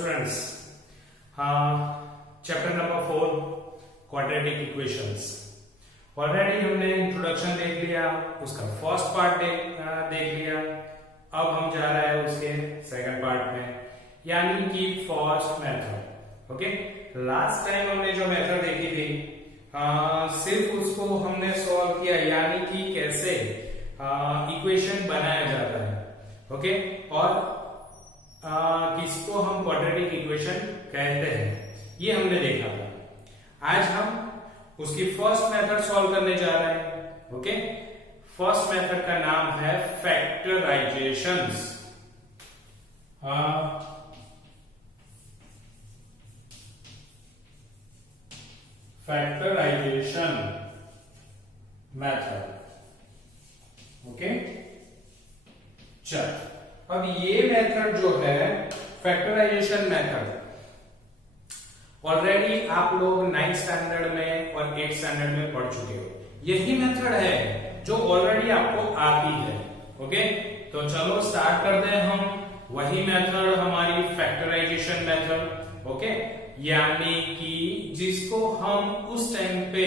Students, chapter number 4 quadratic equations. Already हमने introduction देख लिया, उसका फर्स्ट पार्ट देख लिया। अब हम जा रहे हैं उसके सेकंड पार्ट में, यानी कि first method. Okay, last time हमने जो मेथड देखी थी सिर्फ उसको हमने सॉल्व किया, यानी कि कैसे इक्वेशन बनाया जाता है। ओके, और किसको हम क्वाड्रेटिक इक्वेशन कहते हैं ये हमने देखा था। आज हम उसकी फर्स्ट मेथड सॉल्व करने जा रहे हैं। ओके, फर्स्ट मेथड का नाम है फैक्टराइजेशंस। Factorisation method. ओके, चल अब ये मेथड जो है फैक्टराइजेशन मेथड, ऑलरेडी आप लोग 9th स्टैंडर्ड में और 8th स्टैंडर्ड में पढ़ चुके हो। यही मेथड है जो ऑलरेडी आपको आती है। ओके, तो चलो स्टार्ट करते हैं हम वही मेथड, हमारी फैक्टराइजेशन मेथड। ओके, यानी कि जिसको हम उस टाइम पे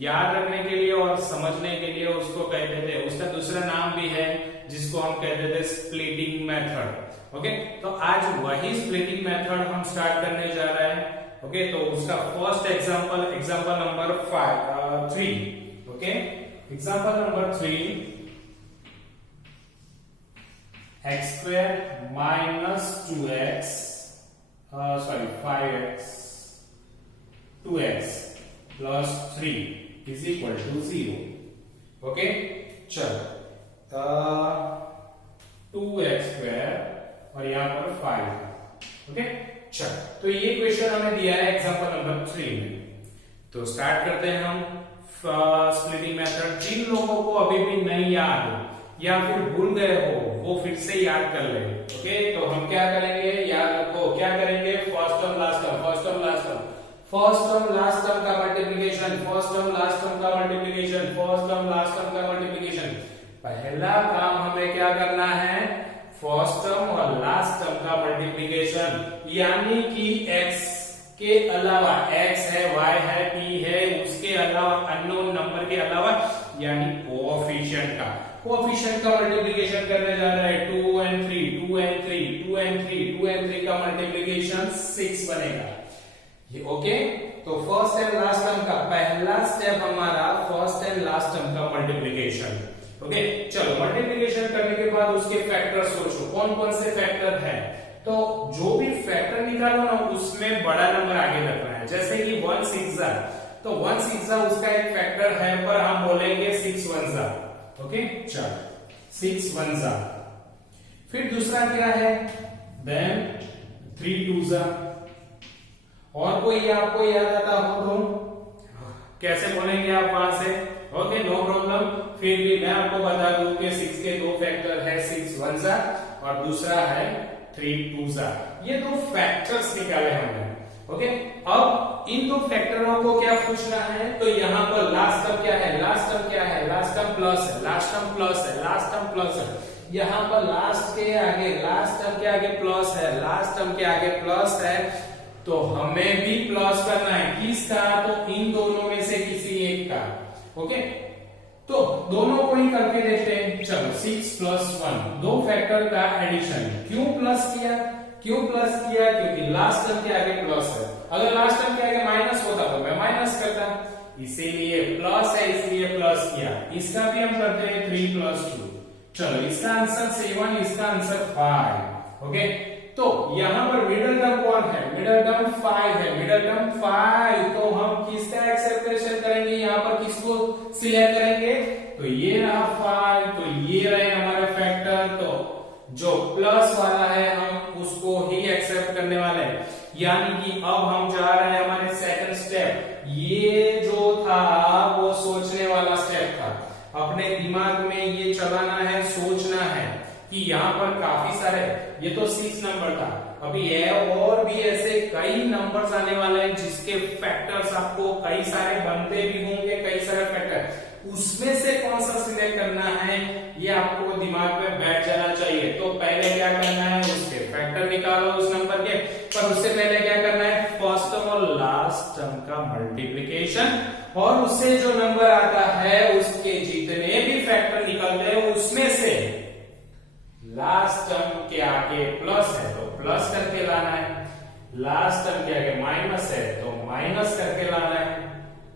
याद रखने के लिए और समझने के लिए उसको कहते थे, उसका दूसरा नाम भी है जिसको हम कहते थे स्प्लिटिंग मेथड। ओके, तो आज वही स्प्लिटिंग मेथड हम स्टार्ट करने जा रहे हैं। ओके, तो उसका first example number 3। Okay, example number 3, x² minus 2x 5x 2x plus 3 is equal to 0। Okay, चलो 2x² और यहां पर 5। ओके, चलो तो ये क्वेश्चन हमें दिया है एग्जांपल नंबर 3 में। तो स्टार्ट करते हैं हम स्प्लिटिंग मेथड। जिन लोगों को अभी भी नहीं याद हो या फिर भूल गए हो वो फिर से याद कर ले। ओके, तो हम क्या करेंगे, याद रखो क्या करेंगे, first term last term, first term last term, first term last term का multiplication, first term last term का multiplication, first term last term का मल्टीप्लिकेशन। पहला काम हमें क्या करना है, फर्स्ट टर्म और लास्ट टर्म का मल्टीप्लिकेशन, यानी कि x के अलावा x है, y है, p है, उसके अलावा अननोन नंबर के अलावा यानी कोएफिशिएंट का मल्टीप्लिकेशन करने जा रहा है। 2 and 3 2 and 3 2 and 3 2 and 3 का मल्टीप्लिकेशन 6 बनेगा ये। ओके, तो फर्स्ट एंड लास्ट टर्म का पहला स्टेप हमारा फर्स्ट एंड लास्ट टर्म का मल्टीप्लिकेशन। ओके, चलो मल्टीप्लिकेशन करने के बाद उसके फैक्टर सोचो कौन कौन से फैक्टर है। तो जो भी फैक्टर निकालो ना उसमें बड़ा नंबर आगे रखना है। जैसे कि 1 6 तो 1 6 उसका एक फैक्टर है, पर हम बोलेंगे 6 1 ओके, चलो 6 1 फिर दूसरा क्या है, देन 3 2 और कोई आपको याद आता हो तो कैसे बोलेंगे आप वहां से। ओके, नो प्रॉब्लम, फिर भी मैं आपको बता दूं कि 6 के दो फैक्टर है, 6 1 और दूसरा है 3 2। ये दो फैक्टर्स निकाले हमने। ओके, अब इन दो फैक्टरों को क्या पूछना है, तो यहाँ पर लास्ट टर्म क्या है, लास्ट टर्म क्या है, लास्ट टर्म प्लस है, लास्ट टर्म प्लस है, लास्ट टर्म प्लस है। यहाँ पर लास्ट के आगे लास्ट टर्म के आगे प्लस है, लास्ट टर्म के आगे प्लस है, तो हमें भी प्लस करना है। किसका, तो इन दोनों में से किसी एक का। ओके, तो दोनों को ही करके देखते हैं। चलो 6 + 1 दो फैक्टर का एडिशन। क्यों प्लस किया, क्योंकि लास्ट टर्म के आगे प्लस है। अगर लास्ट टर्म के आगे माइनस होता तो मैं माइनस करता, इसीलिए प्लस है इसलिए प्लस किया। इसका भी हम करते हैं 3 + 2। चलो इसका आंसर 7, इसका आंसर 5। ओके, तो यहां पर मिडिल टर्म कौन है, मिडिल टर्म 5 है, मिडिल टर्म 5, तो हम किसका एक्सेप्टेशन करेंगे, यहां पर किसको सिलेक्ट करेंगे, तो ये रहा 5, तो ये रहे हमारे फैक्टर। तो जो प्लस वाला है हम उसको ही एक्सेप्ट करने वाले हैं, यानी कि अब हम जा रहे हैं हमारे सेकंड स्टेप। ये जो था वो सोचने वाला स्टेप था, अपने दिमाग में ये चलाना है, सोचना है कि यहाँ पर काफी सारे, ये तो 6 नंबर था, अभी और भी ऐसे कई नंबर्स आने वाले हैं जिसके फैक्टर्स आपको कई सारे बनते भी होंगे, कई सारे फैक्टर, उसमें से कौन सा सिलेक्ट करना है ये आपको दिमाग में बैठ जाना चाहिए। तो पहले क्या करना है, उसके फैक्टर निकालो उस नंबर के, पर उससे पहले क्या करना है, फर्स्ट टर्म और लास्ट टर्म का मल्टीप्लीकेशन, और उससे जो नंबर आता है उसके जितने भी फैक्टर निकलते हैं उसमें से लास्ट टर्म के आगे प्लस है तो प्लस करके लाना है, लास्ट टर्म के आगे माइनस है तो माइनस करके लाना है,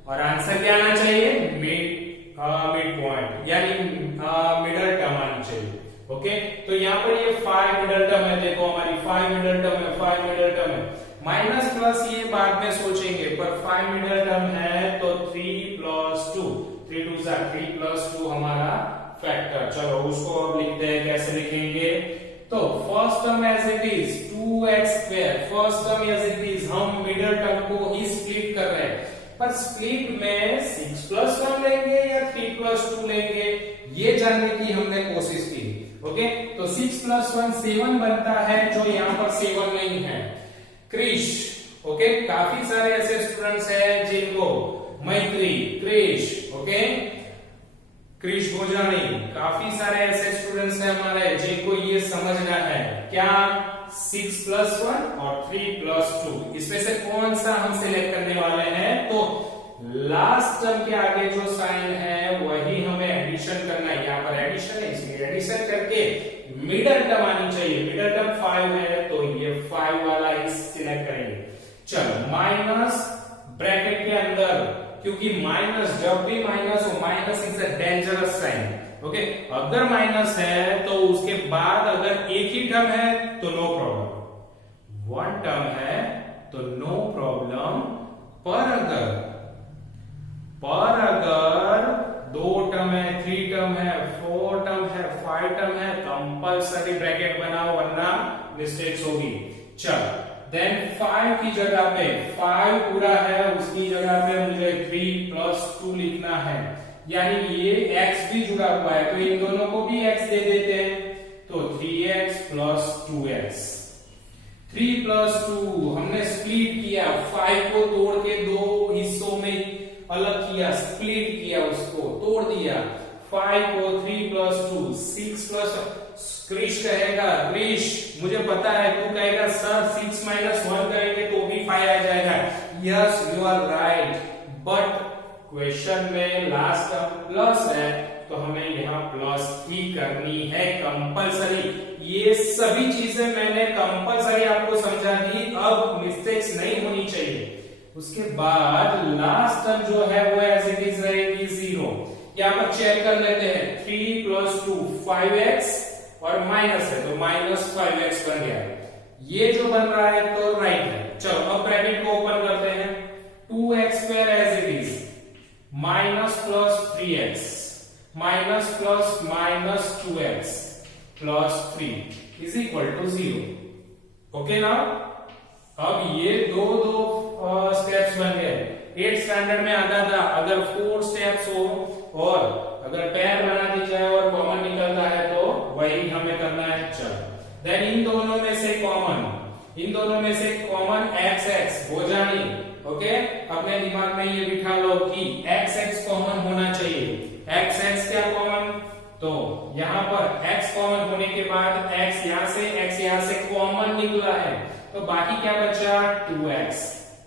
और आंसर क्या आना चाहिए, मिड पॉइंट यानी मिडल टर्म आनी चाहिए। ओके, तो यहाँ पर ये 5 मिडल टर्म है, देखो हमारी 5 मिडल टर्म है, 5 मिडल टर्म है, माइनस प्लस ये बाद में सोचेंगे, पर 5 मिडल टर्म है तो 3 प्लस 2, 3 2 3 प्लस 2 हमारा फैक्टर। चलो उसको अब लिखते हैं, कैसे लिखेंगे, तो first term as it is 2x square, first term as it is, हम मिडल टर्म को ही स्प्लिट कर रहे हैं, पर स्प्लिट में 6 प्लस 1 लेंगे या 3 प्लस 2 लेंगे, ये जानने की हमने कोशिश की। ओके, तो 6 प्लस 1 7 बनता है, जो यहाँ पर 7 नहीं है। क्रिश, ओके, काफी सारे ऐसे स्टूडेंट्स हैं जिनको मैत्री, क्रिश, ओके, क्रिश भोजानी, काफी सारे ऐसे स्टूडेंट्स हैं हमारे जिनको ये समझना है क्या, 6 प्लस 1 और 3 प्लस 2, इसमें से कौन सा हम सिलेक्ट करने वाले हैं, तो लास्ट टर्म के आगे जो साइन है वही हमें एडिशन करना है, यहाँ पर एडिशन है इसलिए एडिशन करके मिडल टर्म आनी चाहिए, मिडल टर्म 5 है तो ये 5 वाला ही सिलेक्ट करेंगे। चलो माइनस ब्रैकेट के अंदर, क्योंकि माइनस, जब भी माइनस हो, minus is a dangerous sign. Okay, अगर माइनस है तो उसके बाद अगर एक ही टर्म है तो नो प्रॉब्लम, वन टर्म है तो नो प्रॉब्लम, पर अगर 2 टर्म है, 3 टर्म है, 4 टर्म है, 5 टर्म है, कंपल्सरी ब्रैकेट बनाओ वरना मिस्टेक्स होगी। चलो देन 5 की जगह पे 5 पूरा है, उसकी जगह पे मुझे 3 प्लस 2 लिखना है, यानी ये x भी जुड़ा हुआ है तो इन दोनों को भी x दे देते हैं, तो 3x प्लस 2x, 3 प्लस 2 हमने स्प्लिट किया, 5 को तोड़ के 2 हिस्सों में अलग किया, स्प्लिट किया, उसको तोड़ दिया, 5 को 3 प्लस 2 6 प्लस, क्रिश कहेगा, क्रिश मुझे पता है, तू कहेगा सर 6 माइनस 1 करेंगे तो भी 5 आ जाएगा, yes you are right, but question में लास्ट टर्म प्लस है तो हमें यहाँ प्लस ही करनी है कंपलसरी। ये सभी चीजें मैंने कंपलसरी आपको समझा दी, अब मिस्टेक्स नहीं होनी चाहिए। उसके बाद लास्ट टर्म जो है वो एज इट इज रहेगी 0, यहाँ पर चेक कर लेते हैं, 3 प्लस 2 5x और माइनस है तो माइनस 5x बन गया, ये जो बन रहा है तो राइट है। चलो अब ब्रैकेट को ओपन करते हैं, 2x square as it is, minus plus 3x, minus plus minus 2x plus 3 is equal to 0। Okay ना, अब ये दो स्टेप्स बन गए। 8th स्टैंडर्ड में आता था अगर 4 स्टेप्स हो और अगर पेयर बना दी जाए और कॉमन निकलता है तो वही हमें करना है। चलो देन इन दोनों में से कॉमन x हो जानी। ओके, अपने दिमाग में ये बिठा लो कि x कॉमन होना चाहिए। x क्या कॉमन, तो यहाँ पर x कॉमन होने के बाद x यहाँ से कॉमन निकला है तो बाकी क्या बचा 2x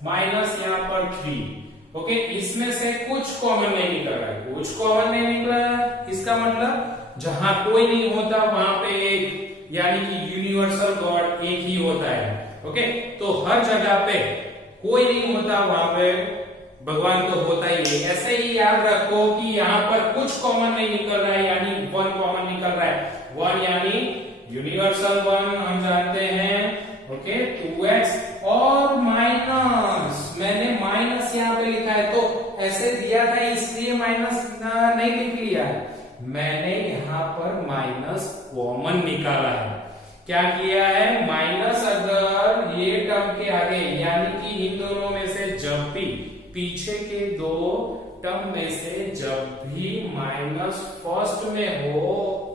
माइनस यहाँ पर 3। ओके, इसमें से कुछ कॉमन नहीं निकल रहा है, कुछ कॉमन नहीं निकला है, इसका मतलब जहां कोई नहीं होता वहां पे एक, यानी कि यूनिवर्सल गॉड एक ही होता है। ओके, तो हर जगह पे कोई नहीं होता वहां पे भगवान तो होता ही नहीं। ऐसे ही याद रखो कि यहाँ पर कुछ कॉमन नहीं निकल रहा है, यानी 1 कॉमन निकल रहा है। 1 यानी यूनिवर्सल 1 हम जानते हैं। ओके, 2x और माइनस, मैंने माइनस यहाँ पे लिखा है तो ऐसे दिया था इसलिए माइनस नहीं लिख लिया, मैंने यहाँ पर माइनस कॉमन निकाला है। क्या किया है, माइनस अगर ये टर्म के आगे, यानी कि इन दोनों में से जब भी पीछे के 2 टर्म में से जब भी माइनस फर्स्ट में हो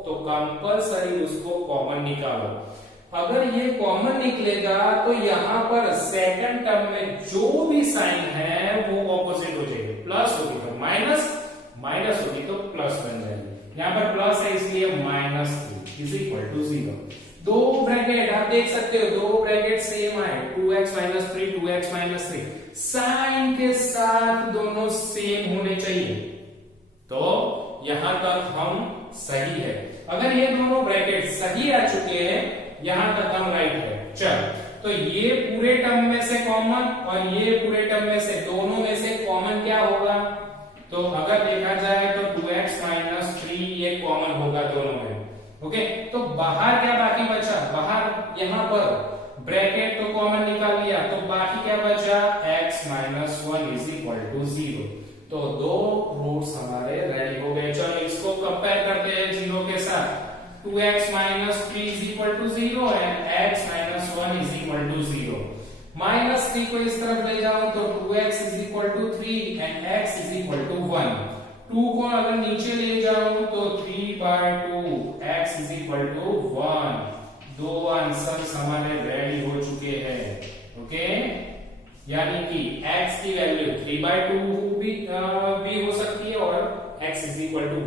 तो कंपल्सरी उसको कॉमन निकालो। अगर ये कॉमन निकलेगा तो यहाँ पर सेकंड टर्म में जो भी साइन है वो ऑपोजिट हो जाएगी, प्लस होगी तो माइनस, माइनस होगी तो प्लस बन जाएगी। यहाँ पर प्लस है इसलिए -3 इज इक्वल टू 0। 2 ब्रैकेट आप देख सकते हो, 2 ब्रैकेट सेम आए, 2x -3, साइन के साथ दोनों सेम होने चाहिए, तो यहां तक हम सही है। अगर ये दोनों ब्रैकेट सही आ चुके हैं, यहां तक हम राइट है। चल, तो ये पूरे टर्म में से कॉमन और ये पूरे टर्म में से, दोनों में से कॉमन क्या होगा? तो अगर देखा जाए तो 2x - 3 ये कॉमन होगा दोनों में। ओके, तो बाहर क्या बाकी बचा? बाहर यहां पर ब्रैकेट तो कॉमन निकाल लिया, तो बाकी क्या बचा? x - 1 = 0। तो दो रूट्स हमारे रेडी हो गए। चलो इसको कंपेयर करते हैं 0 के साथ। 2x - 3 = 0 and x - 1 = 0। -3 को इस तरफ ले जाओ तो 2x = 3 and x = 1। 2 को अगर नीचे ले जाऊं तो 3/2 x = 1। दो आंसर्स हमारे रेडी हो चुके हैं। ओके, यानी कि x की वैल्यू 3/2 भी हो सकती है और x =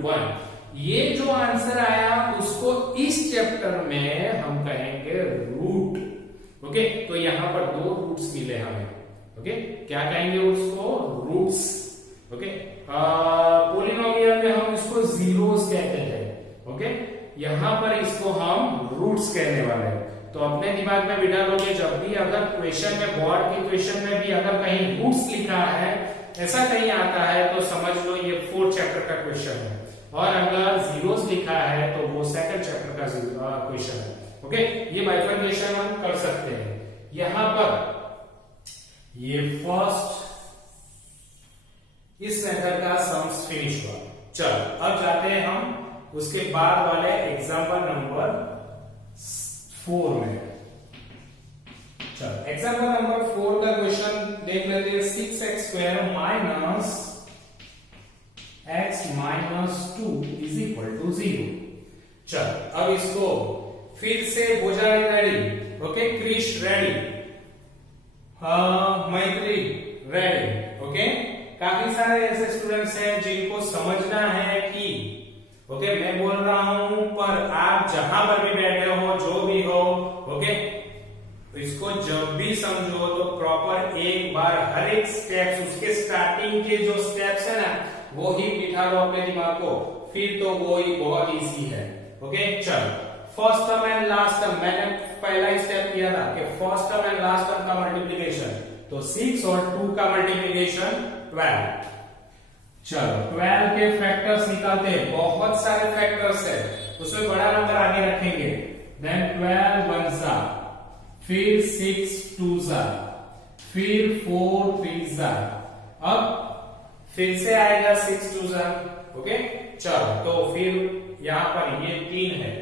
1। ये जो आंसर आया उसको इस चैप्टर में हम कहेंगे रूट। ओके, तो यहां पर दो रूट्स मिले हमें। ओके, क्या कहेंगे उसको? रूट्स। ओके, पॉलिनोमियल में हम इसको जीरोस कहते हैं। ओके, यहां पर इसको हम रूट्स कहने वाले हैं। तो अपने दिमाग में बिठा लोगे, जब भी अगर क्वेश्चन में, बोर्ड के क्वेश्चन में भी अगर कहीं रूट्स लिखा है, ऐसा कहीं आता है, तो समझ लो ये 4th चैप्टर का क्वेश्चन है। और अगर जीरोस लिखा है तो वो 2nd चैप्टर का क्वेश्चन है। ओके, ये बाइफर्केशन हम कर सकते हैं। यहां पर ये फर्स्ट इस मेथड का सम्स फिनिश हुआ। चलो अब जाते हैं हम उसके बाद वाले एग्जांपल नंबर 4 में। चलो एग्जांपल नंबर 4 का क्वेश्चन देख लेते हैं। 6x² - x - 2 = 0। चलो अब इसको फिर से हो जाए रेडी। ओके, क्रिश रेडी, मैत्री रेडी। ओके, काफी सारे ऐसे स्टूडेंट्स हैं जिनको समझना है कि ओके मैं बोल रहा हूं, पर आप जहां पर भी बैठे हो, जो भी हो, ओके, इसको जब भी समझो तो प्रॉपर एक बार हर एक स्टेप्स, उसके स्टार्टिंग के जो स्टेप्स है ना, वो ही बिठा लो अपने दिमाग को, फिर तो वो ही बहुत इजी है। ओके, चलो first term and last term, मैंने पहला ही स्टेप किया था कि first term and last term का मल्टीप्लिकेशन, तो 6 और 2 का मल्टीप्लिकेशन 12। चलो 12 के फैक्टर्स निकालते हैं। बहुत सारे फैक्टर्स है, उसमें बड़ा नंबर आगे रखेंगे। देन 12 1s, फिर 6 2s, फिर 4 3s, अब फिर से आएगा 6 2s। ओके, चलो तो फिर यहां पर ये 3 है।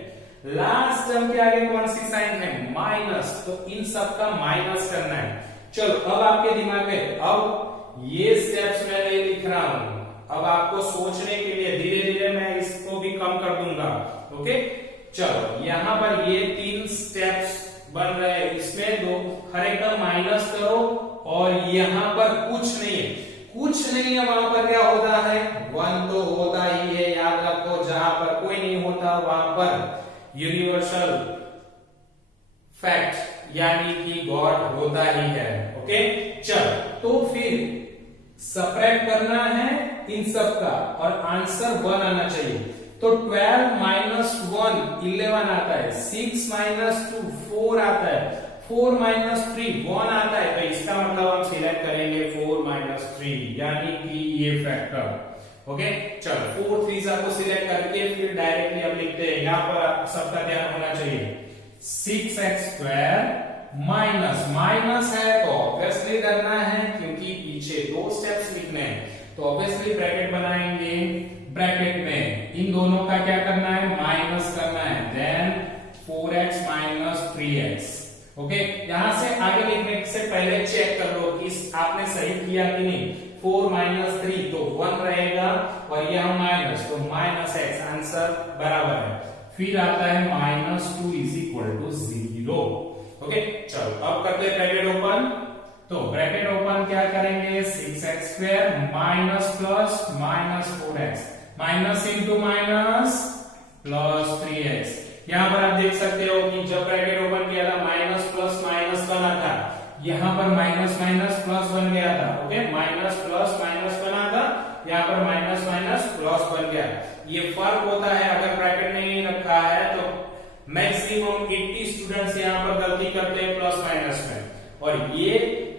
लास्ट टर्म के आगे कौन सी साइन है? माइनस, तो इन सब का माइनस करना है। चलो अब आपके दिमाग में, अब ये स्टेप्स मैं नहीं लिख रहा हूं, अब आपको सोचने के लिए धीरे धीरे मैं इसको भी कम कर दूंगा। ओके, चलो यहां पर ये 3 स्टेप्स बन रहे हैं, इसमें दो हर एक का माइनस करो, और यहां पर कुछ नहीं है, कुछ नहीं है, वहां पर क्या होता है? 1 तो होता ही है, याद रखो। जहां पर कोई नहीं होता वहां पर यूनिवर्सल फैक्ट यानी कि गॉड होता ही है। ओके, चल तो फिर सपरेट करना है इन सब का और आंसर 1 आना चाहिए। तो 12 माइनस 1 11 आता है, 6 माइनस 2 4 आता है, 4 माइनस 3 1 आता है। तो इसका मतलब हम सिलेक्ट करेंगे 4 माइनस 3 यानी कि ये फैक्टर। ओके, चलो 4 3 को सिलेक्ट करके फिर डायरेक्टली हम लिखते हैं। यहां पर सबका ध्यान होना चाहिए। 6x² माइनस है तो ऑब्वियसली करना है, क्योंकि पीछे 2 स्टेप्स लिखने हैं, तो ऑब्वियसली ब्रैकेट बनाएंगे। ब्रैकेट में इन दोनों का क्या करना है? माइनस करना है। Then 4x minus 3x। Okay, यहां से आगे लिखने से पहले चेक कर लो कि आपने सही किया कि नहीं। 4 माइनस 3 तो 1 रहेगा, और यह माइनस, तो माइनस x, आंसर बराबर है। फिर आता है -2 = 0। ओके, चलो अब करते हैं ब्रैकेट ओपन। तो ब्रैकेट ओपन क्या करेंगे? 6x² minus plus minus 4x, minus into minus plus 3x। यहां पर आप देख सकते हो कि जब ब्रैकेट ओपन किया था माइनस प्लस माइनस बना था, यहाँ पर माइनस माइनस प्लस बन गया था। ओके, माइनस प्लस माइनस बना था, यहाँ पर माइनस माइनस प्लस बन गया। ये फर्क होता है, अगर ब्रैकेट नहीं रखा है तो मैक्सिमम 80 स्टूडेंट्स यहाँ पर गलती करते हैं प्लस माइनस में, और ये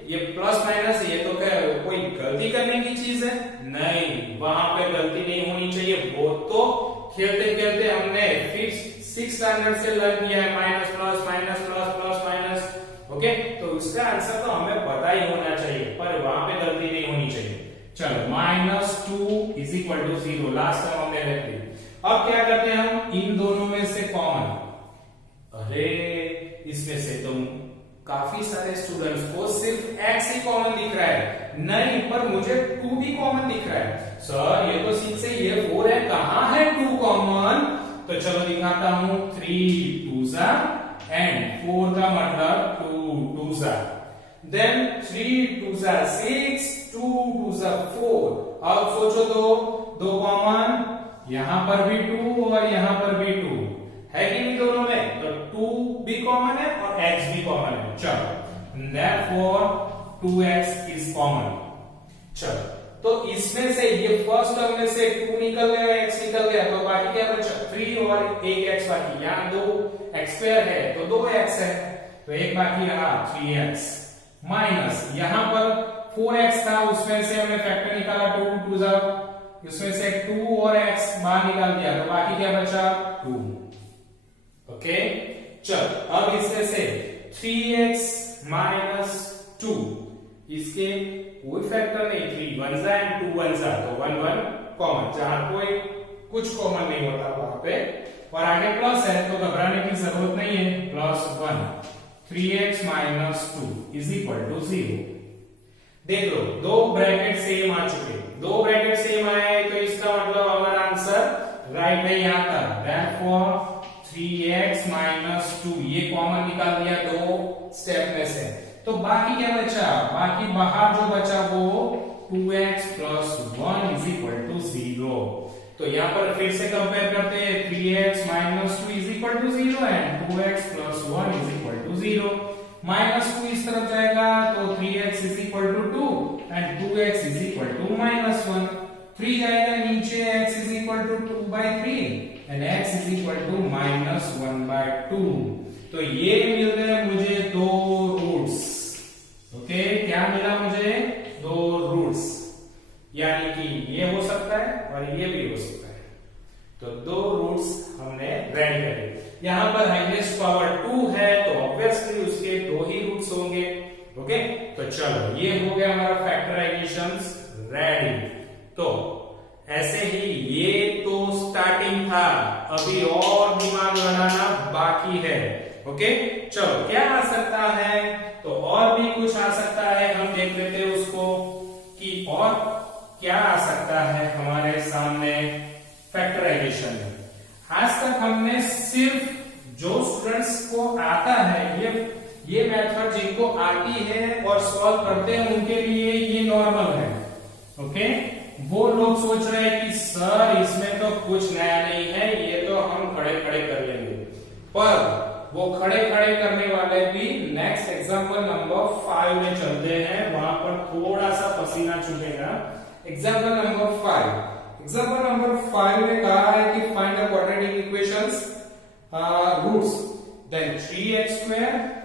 प्लस माइनस ये तो क्या कोई गलती करने की चीज है? नहीं, वहां पे गलती नहीं होनी चाहिए। वो तो खेलते खेलते हमने फिफ्थ 6 स्टैंडर्ड से लर्न किया है, minus plus minus plus plus minus. Okay, तो इसका आंसर तो हमें पता ही होना चाहिए, पर वहां पे गलती नहीं होनी चाहिए। चलो, -2 is equal to 0 last time हमने रख दी। अब क्या करते हैं हम, इन दोनों में से कॉमन, अरे इसमें से तुम काफी सारे स्टूडेंट्स को सिर्फ x ही कॉमन दिख रहा है, नहीं पर मुझे 2 भी कॉमन दिख रहा है। सर ये तो 6 से ये 4 है, कहां है 2 कॉमन? तो चलो दिखाता हूं, 3 2s एंड 4 का मतलब 2 2s, देन 3 2s 6, 2 2s 4। अब सोचो दो कॉमन, यहां पर भी 2 और यहां पर भी 2 है कि नहीं दोनों में? तो 2 भी कॉमन है और x भी कॉमन है। चलो, therefore 2x is common। चलो, तो इसमें से ये फर्स्ट टर्म में से 2 निकल गया, x निकल गया, तो बाकी क्या बचा? 3 और एक x बाकी। यहाँ 2x² है तो 2x है, तो एक बाकी रहा 3x, माइनस यहाँ पर 4x था, उसमें से हमने फैक्टर निकाला 2 2s, उसमें से 2 और x बाहर निकाल दिया, तो बाकी क्या बचा? 2। ओके, चल अब इसमें से 3x माइनस 2, इसके कोई फैक्टर नहीं, 3 1s एंड 2 1s, तो 1 1 कॉमन, जहां कोई कुछ कॉमन नहीं होता वहां पे, और आगे प्लस है तो घबराने की जरूरत नहीं है, +1 3x minus 2 is equal to 0। देख लो, दो ब्रैकेट सेम आ चुके, दो ब्रैकेट सेम आए तो इसका मतलब हमारा आंसर राइट में यहाँ था। Therefore 3x माइनस 2 ये कॉमन निकाल दिया दो स्टेप में से, तो बाकी क्या बचा? बाकी बाहर जो बचा वो 2x plus 1 is equal to 0। तो यहाँ पर फिर से कंपेयर करते हैं, 3x minus 2 is equal to 0 and 2x plus 1 is equal to 0। -2 इस तरफ जाएगा तो 3x is equal to 2 and 2x is equal to -1। 3 जाएगा नीचे, x is equal to 2/3 and x is equal to -1/2। तो ये मिल गए मुझे दो रूट्स। ओके, क्या मिला मुझे? दो रूट्स, यानी कि ये हो सकता है और ये भी हो सकता है, तो दो रूट्स हमने रेडी करे। यहां पर हाईएस्ट पावर 2 है तो ऑब्वियसली उसके दो ही रूट्स होंगे। ओके, तो चलो ये हो गया हमारा फैक्टराइजेशंस रेडी। तो ऐसे ही ये तो स्टार्टिंग था, अभी और दिमाग लगाना बाकी है। ओके, चलो क्या आ सकता है? तो और भी कुछ आ सकता है, हम देख लेते हैं उसको कि और क्या आ सकता है हमारे सामने फैक्टराइजेशन में। आज तक हमने सिर्फ जो स्टूडेंट्स को आता है, ये मेथड जिनको आती है और सॉल्व करते हैं उनके लिए ये नॉर्मल है। ओके, वो लोग सोच रहे हैं कि सर इसमें तो कुछ नया नहीं है, ये तो हम खड़े खड़े कर लेंगे, पर वो खड़े खड़े करने वाले भी नेक्स्ट एग्जांपल नंबर 5 में चलते हैं, वहां पर थोड़ा सा पसीना छूटेगा। एग्जांपल नंबर 5, एग्जांपल नंबर 5 में कहा है कि find the quadratic equations roots, then 3x²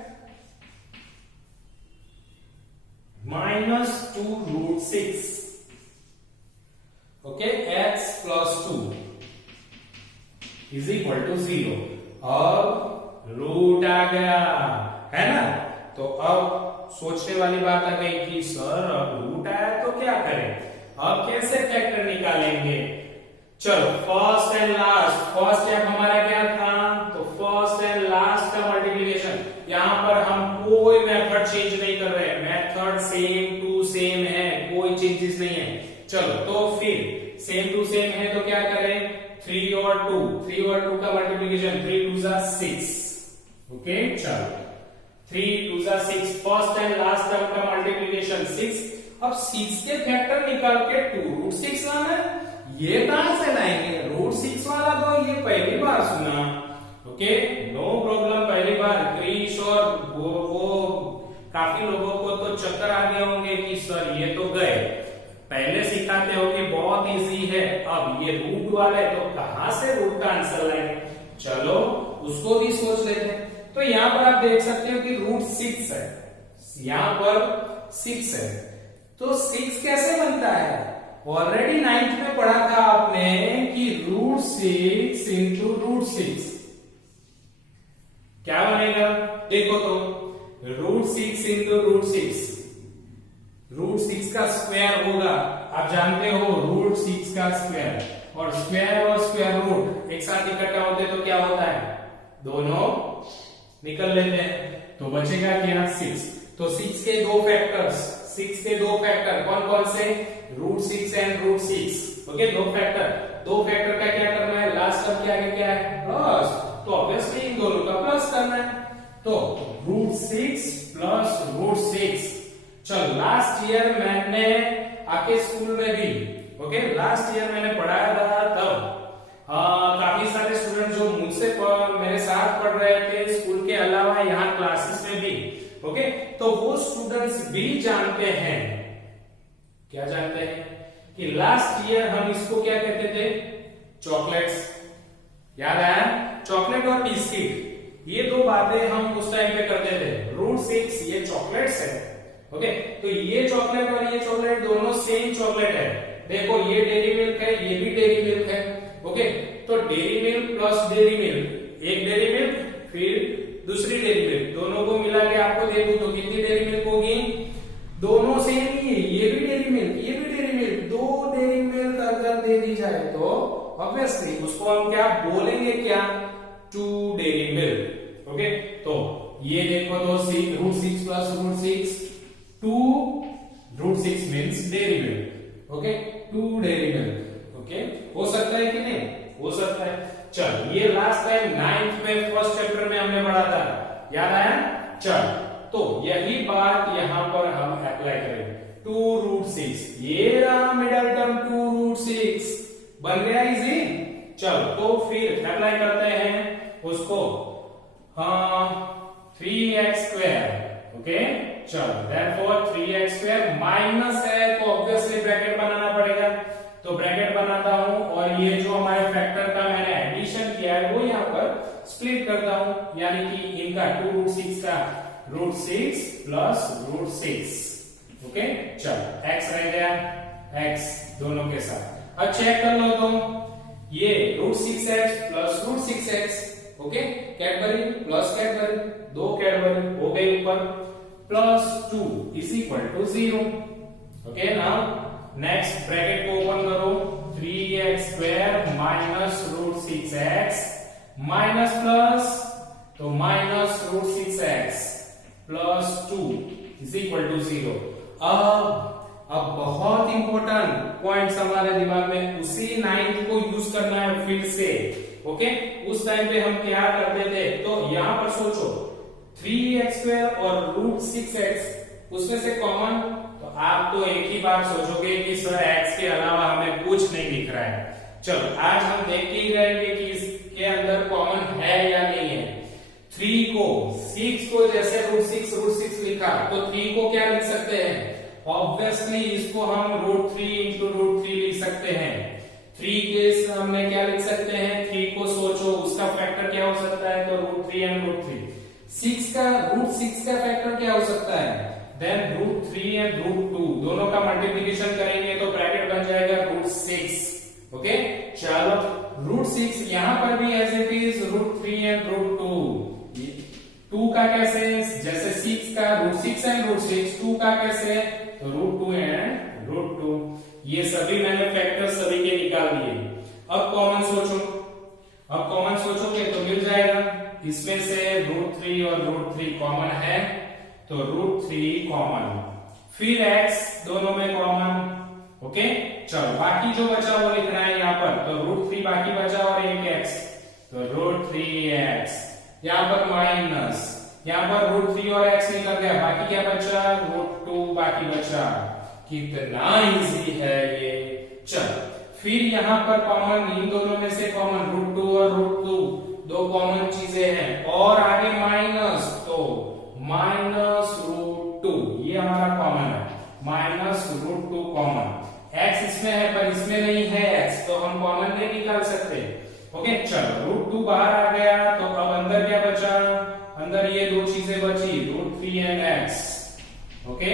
minus 2 root 6, okay, x plus 2 is equal to 0। अब रूट आ गया है ना, तो अब सोचने वाली बात आ गई कि सर अब रूट आया तो क्या करें, अब कैसे फैक्टर निकालेंगे? चलो first and last, first step हमारा क्या था? तो फर्स्ट एंड लास्ट का मल्टीप्लिकेशन। यहां पर हम कोई मेथड चेंज नहीं कर रहे, मेथड सेम टू सेम है, कोई चेंजेस नहीं है। चलो तो फिर सेम टू सेम है तो क्या करें? 3 और 2 का मल्टीप्लिकेशन, 3 2 6। ओके, चलो 3 2 6, फर्स्ट एंड लास्ट टर्म का मल्टीप्लिकेशन 6। अब 6 के फैक्टर निकाल के 2 रूट 6 लाना है, ये कहां से लाएंगे? रूट 6 वाला तो ये पहली बार सुना। ओके, नो प्रॉब्लम, पहली बार क्रिश और वो काफी लोगों को तो चक्कर आ गए होंगे कि सर ये तो गए, पहले सिखाते हो कि बहुत इजी है, अब ये रूट वाला है तो कहां से रूट का आंसर लाएंगे। चलो उसको भी सोच लेते हैं। तो यहाँ पर आप देख सकते हो कि रूट 6 है, यहाँ पर 6 है, तो 6 कैसे बनता है? ऑलरेडी 9th में पढ़ा था आपने कि रूट 6 इंटू रूट 6 क्या बनेगा? देखो तो रूट 6 इंटू रूट 6, रूट 6 का स्क्वायर होगा, आप जानते हो रूट 6 का स्क्वायर, और स्क्वायर रूट एक साथ इकट्ठा होते तो क्या होता है? दोनों निकल लेते हैं, तो बचेगा क्या? 6। तो 6 के दो फैक्टर कौन कौन से? Root 6 and root 6। ओके, दो फैक्टर का क्या करना है? लास्ट टर्म के आगे क्या है? प्लस, तो ऑब्वियसली इन दोनों का प्लस करना है। तो रूट 6 प्लस रूट 6। चल, लास्ट ईयर मैंने आपके स्कूल में भी, ओके, लास्ट ईयर मैंने पढ़ाया था तब काफी सारे स्टूडेंट जो मुझसे मेरे साथ पढ़ रहे थे स्कूल के अलावा यहाँ क्लासेस में भी, ओके, तो वो स्टूडेंट्स भी जानते हैं, क्या जानते हैं कि लास्ट ईयर हम इसको क्या कहते थे? चॉकलेट्स। याद आया? चॉकलेट और बिस्किट, ये दो बातें हम उस टाइम पे करते थे। रूट 6 ये चॉकलेट्स है, ओके, तो ये चॉकलेट और ये चॉकलेट दोनों सेम चॉकलेट है। देखो ये डेयरी मिल्क है, ये भी डेयरी मिल्क है, ओके, तो dairy milk plus dairy milk, एक डेयरी मिल्क फिर दूसरी डेयरी मिल्क, दोनों को मिला के आपको दे दूं तो कितनी डेयरी मिल्क होगी? दोनों सेम ही है, ये भी डेयरी मिल्क, ये भी डेयरी मिल्क, दो डेयरी मिल्क अगर दे दी जाए तो ऑब्वियसली उसको हम क्या बोलेंगे? क्या? 2 डेयरी मिल्क। ओके, तो ये देखो तो root 6 plus root 6, 2 root 6 means Dairy Milk, okay, 2 Dairy Milk. Okay, हो सकता है कि नहीं? हो सकता है। चल, ये लास्ट टाइम 9th में फर्स्ट चैप्टर में हमने पढ़ा था, याद आया? चल, तो यही बात यहां पर हम अप्लाई करेंगे। 2 रूट 6, ये रहा मिडल टर्म 2 रूट 6, बन गया इजी। चल, तो फिर अप्लाई करते हैं उसको, हाँ, 3x स्क्वायर, ओके, चल, therefore 3x स्क्वायर माइनस है तो ऑब्वियसली ब्रैकेट बनाना पड़ेगा, तो ब्रैकेट बनाता हूं और ये जो हमारे फैक्टर का मैंने एडिशन किया है वो यहाँ पर स्प्लिट करता हूं, यानी कि इनका 2 रूट 6 का रूट 6 प्लस रूट 6, ओके, चल, x रह गया, x दोनों के साथ। अब चेक कर लो तुम, ये root 6x plus root 6x, okay, Cadbury plus Cadbury, दो कैडबरी हो गई ऊपर, plus 2 is equal to 0। Okay, now next bracket को ओपन करो, 3x square minus root 6x minus plus, तो minus root 6x plus 2 is equal to 0। अब बहुत important points हमारे दिमाग में, उसी 9th को यूज करना है फिर से, ओके, उस टाइम पे हम क्या करते थे? तो यहां पर सोचो 3x स्क्वायर और रूट 6x, उसमें से कॉमन, तो आप तो एक ही बात सोचोगे कि सर x के अलावा हमें कुछ नहीं दिख रहा है। चलो, आज हम देख के ही रहेंगे कि इसके अंदर कॉमन है या नहीं है। 3 को 6 को जैसे रूट 6 लिखा, तो 3 को क्या लिख सकते हैं? ऑब्वियसली इसको हम रूट 3 इंटू रूट 3 लिख सकते हैं। 3 के हमने क्या लिख सकते हैं? 3 को सोचो उसका फैक्टर क्या हो सकता है? तो रूट 3 एंड रूट 3। 6 का रूट 6 का फैक्टर क्या हो सकता है? देन रूट 3 एंड रूट 2 दोनों का मल्टीप्लिकेशन करेंगे तो ब्रैकेट बन जाएगा रूट 6। ओके, चलो, रूट 6 यहां पर भी as it is root 3 and root 2। 2 का कैसे? जैसे 6 का रूट 6 एंड रूट 6, 2 का कैसे? तो रूट 2 एंड रूट 2। ये सभी मैंने फैक्टर सभी के निकाल दिए। अब कॉमन सोचोगे तो मिल जाएगा, इसमें से रूट 3 और रूट 3 कॉमन है, तो रूट 3 कॉमन, फिर x दोनों में कॉमन। ओके, चलो, बाकी जो बचा वो लिखना है यहाँ पर, तो रूट 3 बाकी बचा और एक x, तो रूट 3x, यहाँ पर माइनस, यहाँ पर रूट 3 और x निकल गया, बाकी क्या बचा? रूट 2 बाकी बचा। कितना इजी है ये। चल, फिर यहाँ पर कॉमन, इन दोनों में से कॉमन रूट 2 और रूट 2 दो कॉमन चीजें हैं, और आगे माइनस, तो माइनस रूट ये हमारा कॉमन है, माइनस रूट 2 कॉमन, x इसमें है पर इसमें नहीं है x, तो हम कॉमन नहीं निकाल सकते। ओके, चलो रूट 2 बाहर आ गया, तो अब अंदर क्या बचा, अंदर ये दो चीजें बची, रूट 3 एंड x। ओके,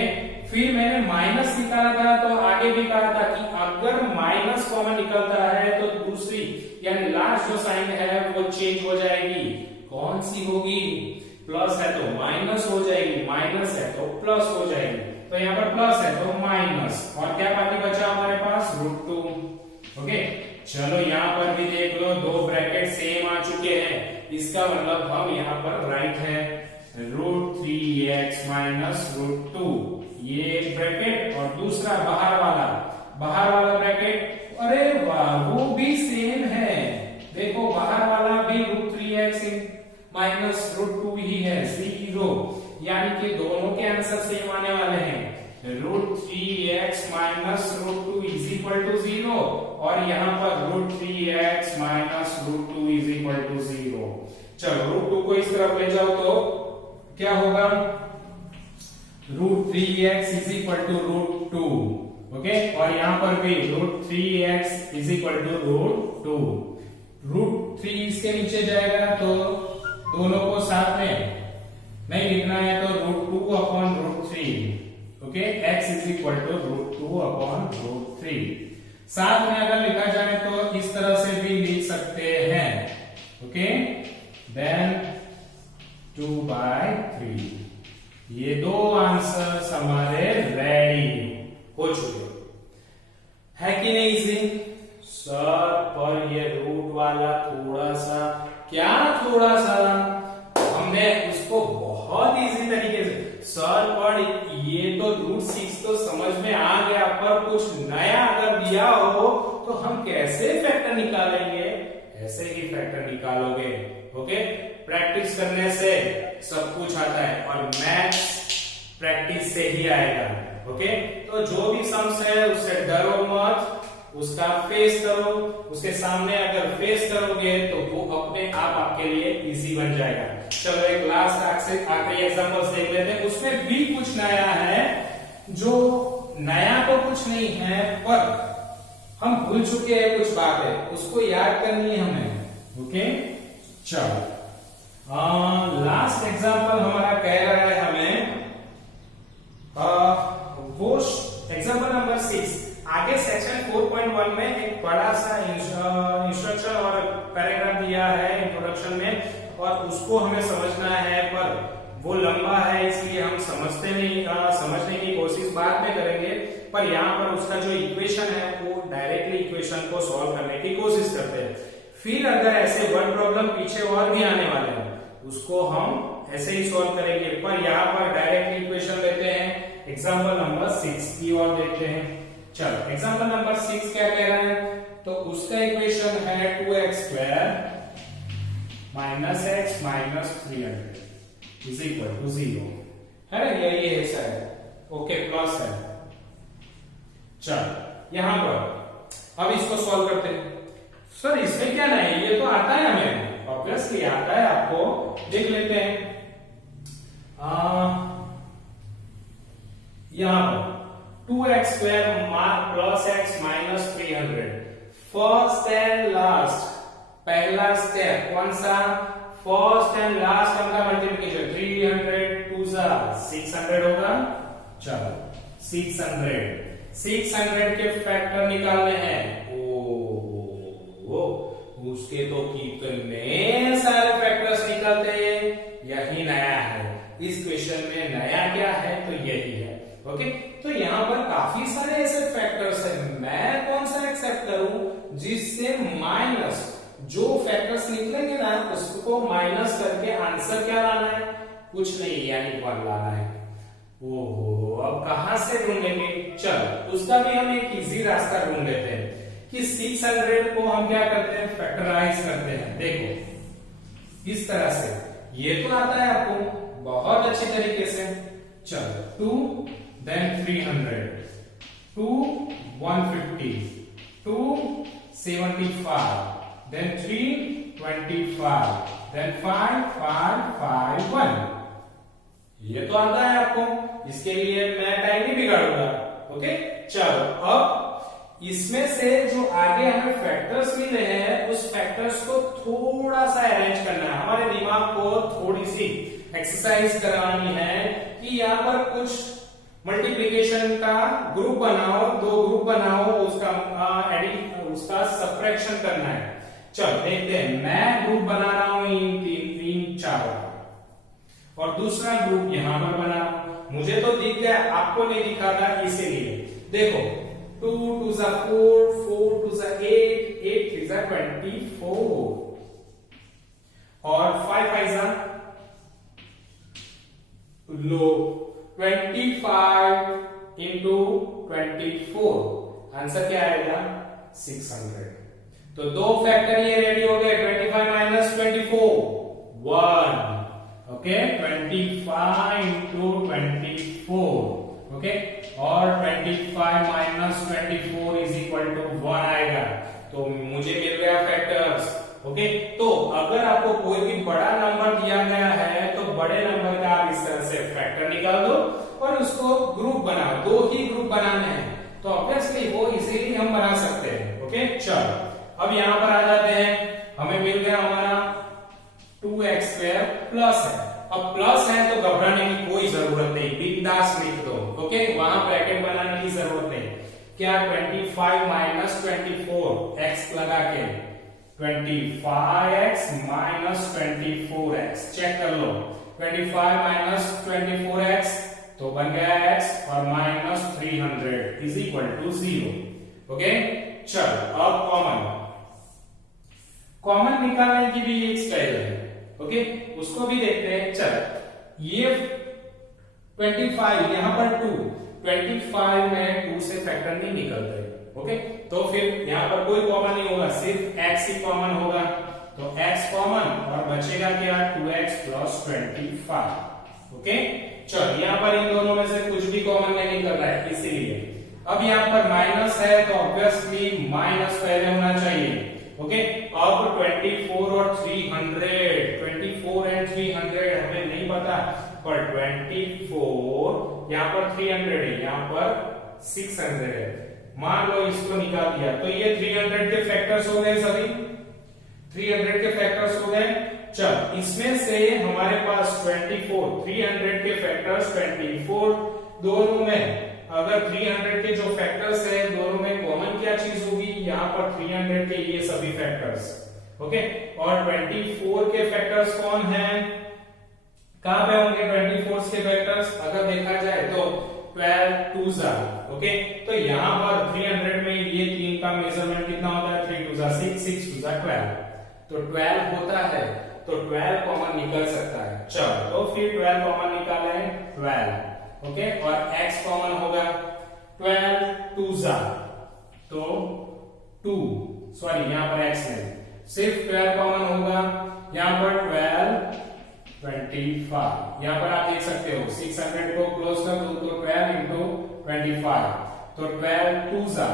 फिर मैंने माइनस निकाला था, तो आगे भी कहा था कि अगर माइनस कॉमन निकलता है तो दूसरी यानी लास्ट जो साइन है वो चेंज हो जाएगी। कौन सी होगी, प्लस है तो माइनस हो जाएगी, माइनस है तो प्लस हो जाएगी, तो यहाँ पर प्लस है तो माइनस, और क्या बाकी बचा हमारे पास, रूट 2। ओके, चलो यहाँ पर भी देख लो, दो ब्रैकेट सेम आ चुके हैं, इसका मतलब हम यहाँ पर राइट है, रूट 3x माइनस रूट 2, ये एक ब्रैकेट और दूसरा बाहर वाला ब्रैकेट, अरे वाह वो भी सेम है, देखो बाहर वाला भी रूट 3x माइनस रूट 2 ही है, 0, यानी कि दोनों के आंसर सेम आने वाले हैं, root 3x minus root 2 is equal to 0, और यहाँ पर root 3x minus root 2 is equal to 0। चलो रूट 2 को इस तरफ ले जाओ तो क्या होगा, root 3x is equal to root 2। Okay, और यहाँ पर भी root 3x is equal to root 2, root 3 इसके नीचे जाएगा तो दोनों को साथ में नहीं लिखना है, तो root 2 upon root 3। Okay, x is equal to root 2 upon root 3, साथ में अगर लिखा जाए तो इस तरह से भी लिख सकते हैं। ओके, देन 2/3, ये दो आंसर हमारे रेडी हो चुके है कि नहीं इजी। सर पर ये रूट वाला थोड़ा सा, क्या थोड़ा सा, हमने उसको बहुत इजी तरीके से, सर पर ये तो रूट 6 तो समझ में आ गया, पर कुछ नया अगर दिया हो तो हम कैसे फैक्टर निकालेंगे, ऐसे ही फैक्टर निकालोगे। ओके, प्रैक्टिस करने से सब कुछ आता है, और मैथ्स प्रैक्टिस से ही आएगा। ओके, तो जो भी सम्स है उससे डरो मत, उसका फेस करो, उसके सामने अगर फेस करोगे तो वो अपने आप आपके लिए इजी बन जाएगा। चलो एक लास्ट आखिरी एग्जांपल्स देख लेते हैं, उसमें भी कुछ नया है, जो नया तो कुछ नहीं है पर हम भूल चुके हैं कुछ बातें, उसको याद करनी है हमें। ओके, चलो लास्ट एग्जांपल हमारा कह रहा है हमें, वो एग्जांपल नंबर 6, आगे सेक्शन 4.1 में एक बड़ा सा इंस्ट्रक्शन और पैराग्राफ दिया है इंट्रोडक्शन में, और उसको हमें समझना है, पर वो लंबा है इसलिए हम समझने की कोशिश बाद में करेंगे, पर यहाँ पर उसका जो इक्वेशन है वो डायरेक्टली इक्वेशन को सॉल्व करने की कोशिश करते हैं। फिर अगर ऐसे वर्ड प्रॉब्लम पीछे और भी आने वाले हैं उसको हम ऐसे ही सॉल्व करेंगे, पर यहाँ पर डायरेक्टली इक्वेशन लेते हैं। एग्जाम्पल नंबर 6 की ओर देखते हैं। चलो एग्जाम्पल नंबर 6 क्या कह रहा है, तो उसका इक्वेशन है 2x² minus x minus 300 is equal to 0 है ना, यही है सर। ओके, प्लस है। चलो यहां पर अब इसको सॉल्व करते हैं। सर इसमें क्या नहीं, ये तो आता है हमें, ऑब्वियसली आता है, आपको देख लेते हैं। यहां पर 2x² plus x minus 300, first and last, पहला स्टेप कौन सा, फर्स्ट एंड लास्ट टर्म का मल्टीप्लिकेशन, 300 2 जा 600 होगा। चलो 600 के फैक्टर निकालने हैं। ओ उसके तो कितने सारे फैक्टर्स निकलते हैं, यही नया है इस क्वेश्चन में। नया क्या है, तो यही है। ओके, तो यहाँ पर काफी सारे ऐसे फैक्टर्स हैं, मैं कौन सा एक्सेप्ट करूं जिससे माइनस, जो फैक्टर्स निकलेंगे ना उसको माइनस करके आंसर क्या लाना है, कुछ नहीं यानी 1 लाना है। ओहो, अब कहां से ढूंढेंगे, चलो उसका भी हम एक इजी रास्ता ढूंढ लेते हैं कि 600 को हम क्या करते हैं, फैक्टराइज करते हैं। देखो इस तरह से, ये तो आता है आपको बहुत अच्छी तरीके से। चलो 2 then 300, 2 150, 2 75, then 3 25, then 5 5 5 1, ये तो आता है आपको। इसके लिए मैं टाइम नहीं बिगाड़ूंगा। ओके चलो, अब इसमें से जो आगे हमें फैक्टर्स मिले हैं उस फैक्टर्स को थोड़ा सा अरेंज करना है, हमारे दिमाग को थोड़ी सी एक्सरसाइज करवानी है कि यहाँ पर कुछ मल्टीप्लिकेशन का ग्रुप बनाओ, दो ग्रुप बनाओ, उसका सबट्रैक्शन करना है। चलो देखते हैं, मैं ग्रुप बना रहा हूं इन 3 4 और दूसरा ग्रुप यहां पर बना रहा हूं। मुझे तो दिख गया, आपको नहीं दिखा था, इसीलिए देखो 2 2 4 4 2 8 8 3 24 और 5 5 लो 25 इंटू 24, आंसर क्या आएगा 600। तो दो फैक्टर ये रेडी हो गए, 25 माइनस 24 1, ओके 25 इंटू 24, ओके और 25 माइनस 24 इज इक्वल टू 1 आएगा। तो मुझे मिल गया फैक्टर्स। ओके तो अगर आपको कोई भी बड़ा नंबर दिया गया है तो बड़े नंबर का आप इस तरह से फैक्टर निकाल दो और उसको ग्रुप बनाओ, दो ही ग्रुप बनाने हैं तो ऑब्वियसली वो इजीली हम बना सकते हैं। ओके चलो अब यहां पर आ जाते हैं, हमें मिल गया हमारा 2x² प्लस है। अब प्लस है तो घबराने की कोई जरूरत नहीं, बिंदास लिख दो। ओके वहां ब्रैकेट बनाने की जरूरत नहीं। क्या 25 माइनस 24 x लगा के 25x माइनस 24x चेक कर लो, 25 माइनस 24x तो बन गया x और minus 300 is equal to 0। Okay चलो अब कॉमन निकालने की भी एक स्टाइल है। ओके उसको भी देखते हैं। चल ये 25 यहां पर 2, 25 में 2 से फैक्टर नहीं निकलते। ओके तो फिर यहां पर कोई कॉमन नहीं होगा, सिर्फ x ही कॉमन होगा। तो x कॉमन और बचेगा क्या 2x प्लस 25। ओके चलो यहां पर इन दोनों में से कुछ भी कॉमन नहीं निकल रहा है, इसीलिए अब यहां पर माइनस है तो ऑब्वियसली माइनस पहले होना चाहिए। ओके अब 24 और 300, 24 एंड 300 हमें नहीं पता, पर 24 यहां पर 300 है, यहां पर 600 है। मान लो इसको निकाल दिया तो ये 300 के फैक्टर्स हो गए, सभी 300 के फैक्टर्स हो गए। चल इसमें से हमारे पास 24, 300 के फैक्टर्स 24, दोनों में अगर 300 के जो फैक्टर्स है दोनों में कॉमन क्या चीज होगी, यहाँ पर 300 के ये सभी फैक्टर्स। ओके और 24 के फैक्टर्स कौन हैं, कहां पे होंगे 24 के फैक्टर्स, अगर देखा जाए तो 12 2 जा। ओके तो यहां पर 300 में ये 3 का मेजरमेंट कितना होता है, 3 2 जा 6, 6 2 जा 12, तो 12 होता है तो 12 कॉमन निकल सकता है। चलो तो फिर 12 कॉमन निकाले 12। ओके और x कॉमन होगा 12 2 जा तो 2, सॉरी यहां पर x नहीं, सिर्फ 12 कॉमन होगा, यहां पर 12 25, यहां पर आप देख सकते हो 600 को क्लोज कर दो तो 12 इंटू 25 तो 12 2 जा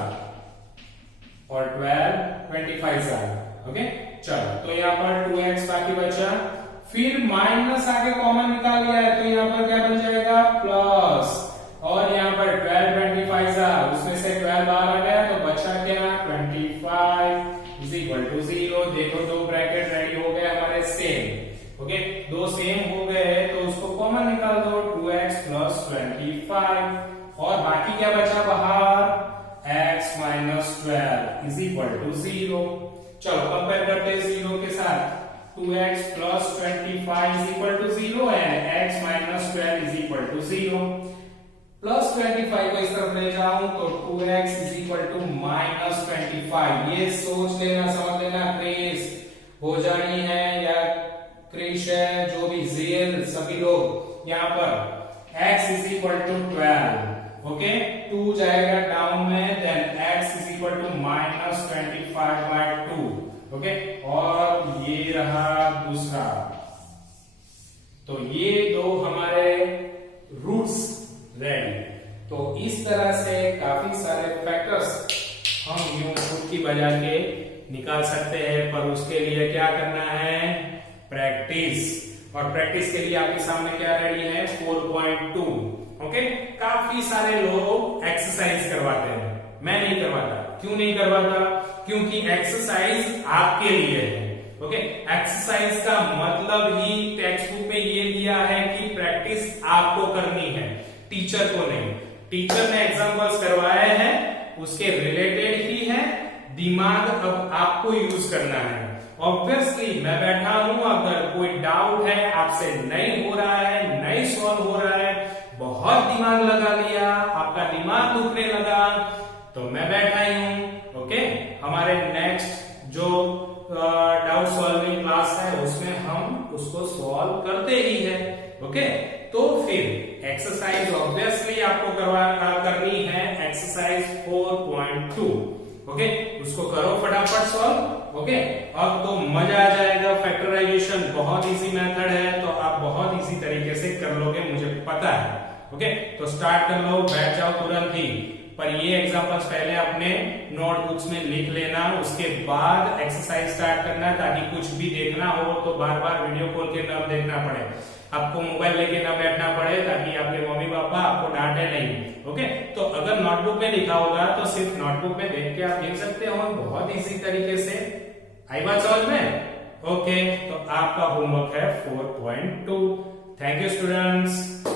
और 12 25 जा। ओके चलो तो यहां पर 2x बाकी बचा, फिर माइनस आगे कॉमन निकाल लिया है तो यहां पर क्या बन जाएगा प्लस, और यहां पर 12 25 जा उसमें से 12 बाहर आ गया तो बचा क्या 25 इज इक्वल टू 0। देखो दो ब्रैकेट रेडी हो गए हमारे सेम। ओके दो सेम हो गए तो उसको कॉमन निकाल दो 2x प्लस 25 और बाकी क्या बचा बाहर x minus 12 is equal to 0। चलो कंपेयर करते हैं 0 के साथ, 2x plus 25 is equal to 0 and x minus 12 is equal to 0। Plus 25 को इस तरफ ले जाऊं तो 2x is equal to minus 25। ये सोच लेना समझ लेना, क्रेज हो जानी है या क्रिश है जो भी जेल सभी लोग, यहाँ पर x is equal to 12। Okay 2 जाएगा डाउन में, then x is equal to minus 25 by 2। Okay और ये रहा दूसरा, तो ये दो हमारे रूट्स रेडी। तो इस तरह से काफी सारे फैक्टर्स हम यूं खुद की बजा के निकाल सकते हैं, पर उसके लिए क्या करना है प्रैक्टिस, और प्रैक्टिस के लिए आपके सामने क्या रेडी है 4.2 ओके, काफी सारे लोग एक्सरसाइज करवाते हैं, मैं नहीं करवाता। क्यों नहीं करवाता? क्योंकि एक्सरसाइज आपके लिए है। ओके, एक्सरसाइज का मतलब ही टेक्स्ट बुक में ये दिया है कि प्रैक्टिस आपको करनी है, टीचर को नहीं। टीचर ने एग्जांपल्स करवाए हैं, उसके रिलेटेड ही है, दिमाग अब आपको यूज करना है। ऑब्वियसली मैं बैठा हूं, अगर कोई डाउट है आपसे नहीं हो रहा है, नहीं सॉल्व हो रहा है, बहुत दिमाग लगा लिया, आपका दिमाग दुखने लगा, तो मैं बैठा ही हूं। ओके, हमारे नेक्स्ट जो डाउट सॉल्विंग क्लास है उसमें हम उसको सॉल्व करते ही है। ओके, तो फिर एक्सरसाइज ऑब्वियसली आपको करनी है, एक्सरसाइज 4.2। ओके, उसको करो फटाफट सॉल्व। ओके, अब तो मजा आ जाएगा। फैक्टराइजेशन बहुत इजी मेथड है, तो आप बहुत इजी तरीके से कर लोगे, मुझे पता है। ओके, तो स्टार्ट कर लो, बैठ जाओ तुरंत ही। पर ये एग्जांपल्स पहले अपने नोटबुक्स में लिख लेना, उसके बाद एक्सरसाइज स्टार्ट करना, ताकि कुछ भी देखना हो तो बार बार वीडियो खोल के न देखना पड़े, आपको मोबाइल लेके ना बैठना पड़े, ताकि आपके मम्मी पापा आपको डांटे नहीं। ओके, तो अगर नोटबुक में लिखा होगा तो सिर्फ नोटबुक में देख के आप लिख सकते हो, बहुत इजी तरीके से। आई बात समझ में? ओके, तो आपका होमवर्क है 4.2। Thank you students.